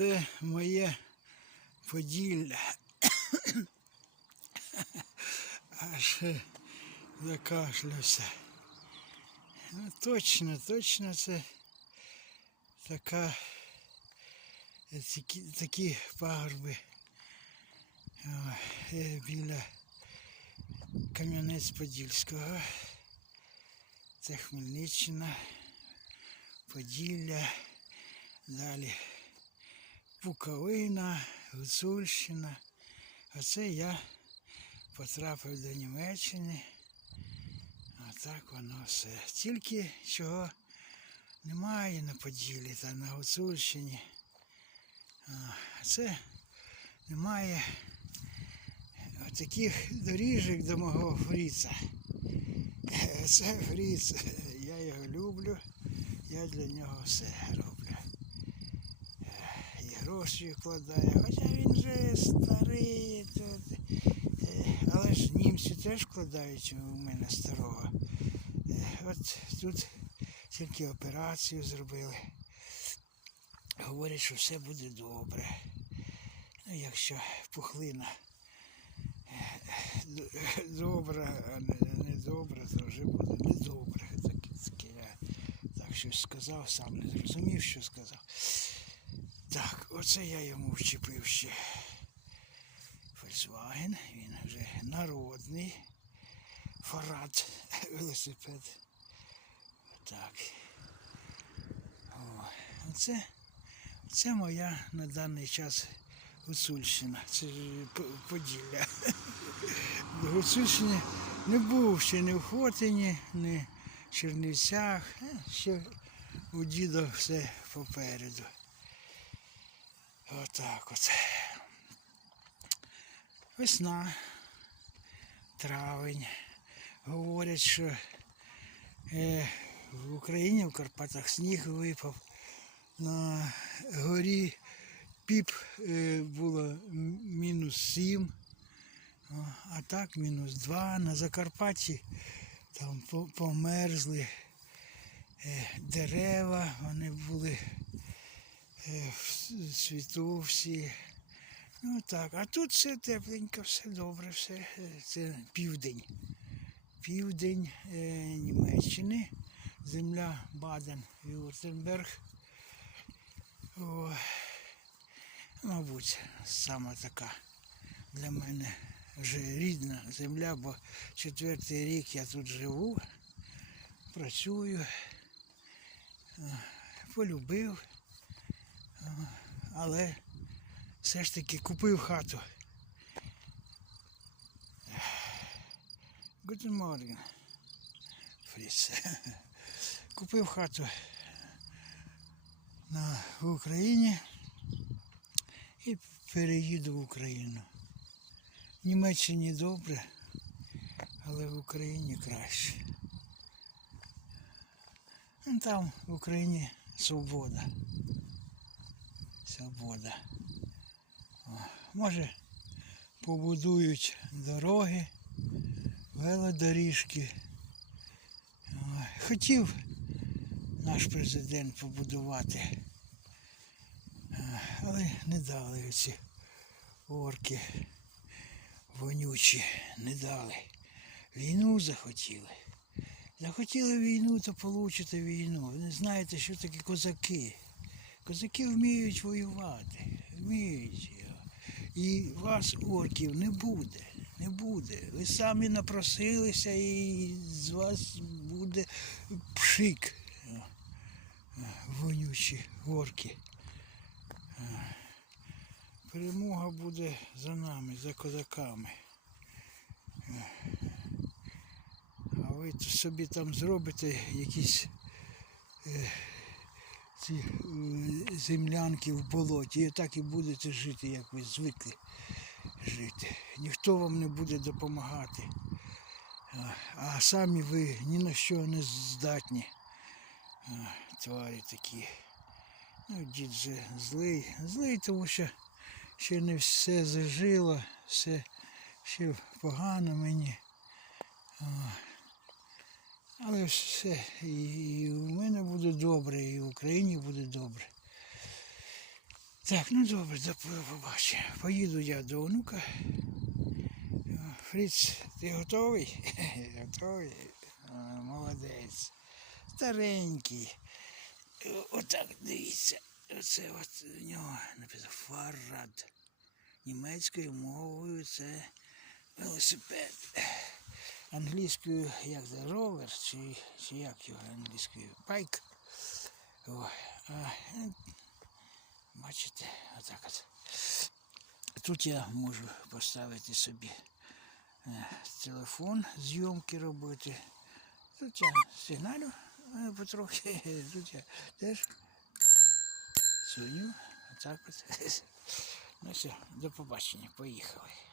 Це моє Поділля. Аж закашлявся. Ну, точно, точно це така, такі, такі пагорби о, е, біля Кам'янець-Подільського. Це Хмельниччина, Поділля, далі Буковина, Гуцульщина. Оце я потрапив до Німеччини. А так воно все. Тільки чого немає на Поділлі та на Гуцульщині. А, Це немає таких доріжок до мого Фріца. Це Фріц. Я його люблю. Я для нього все роблю. Гроші вкладаю. Хоча він вже старий. Тут. Е, Але ж німці теж вкладають у мене старого. Е, От тут тільки операцію зробили. Говорять, що все буде добре. Ну, якщо пухлина е, добра, а не, добра, то вже буде недобре. Так, таке я так щось сказав, сам не зрозумів, що сказав. Так, оце я йому вчепив ще. Volkswagen, він вже народний. Фарад, велосипед. Отак. О, це, це моя на даний час Гуцульщина. Це ж Поділля. До Гуцульщини не був ще ні в Хотині, ні в Чернівцях. Е, Ще у діда все попереду. Отак от. Весна, травень. Говорять, що е, в Україні, в Карпатах сніг випав. На горі піп е, було мінус сім, а так мінус два. На Закарпатті там померзли е, дерева, вони були в світу всі. Ну так, а тут все тепленько, все добре, все. е, Це південь. Південь е, Німеччини, земля Баден-Вюртемберг. О, мабуть, саме така для мене вже рідна земля, бо четвертий рік я тут живу, працюю, е, полюбив, але все ж таки купив хату. Guten Morgen, Фріц. Купив хату на, в Україні і переїду в Україну. В Німеччині добре, але в Україні краще. Там в Україні свобода. Свобода. Може, побудують дороги, велодоріжки. Хотів наш президент побудувати, але не дали ці орки вонючі, не дали. Війну захотіли. Захотіли війну, то получите війну. Ви не знаєте, що таке козаки. Козаки вміють воювати, вміють. І вас, орків, не буде. Не буде. Ви самі напросилися і з вас буде пшик. Вонючі орки. Перемога буде за нами, за козаками. А ви собі там зробите якісь е, ці землянки в болоті, і так і будете жити, як ви звикли жити. Ніхто вам не буде допомагати. А, самі ви ні на що не здатні. Тварі такі. Ну, дід же злий. Злий, тому що ще не все зажило, все ще погано мені. Але все, і, у мене буде добре, і в Україні буде добре. Так, ну добре, до побачення. Поїду я до онука. О, Фриц, ти готовий? готовий? Молодець. Старенький. Отак дивіться. Оце от у нього написано Фарад. Німецькою мовою це велосипед. Англійською як це, ровер, чи, чи як його англійською? Байк. Е, бачите, отак от. Тут я можу поставити собі е, телефон, зйомки робити. Тут я сигналю е, потрохи, тут я теж дзвоню, отак от. Ну все, до побачення, поїхали.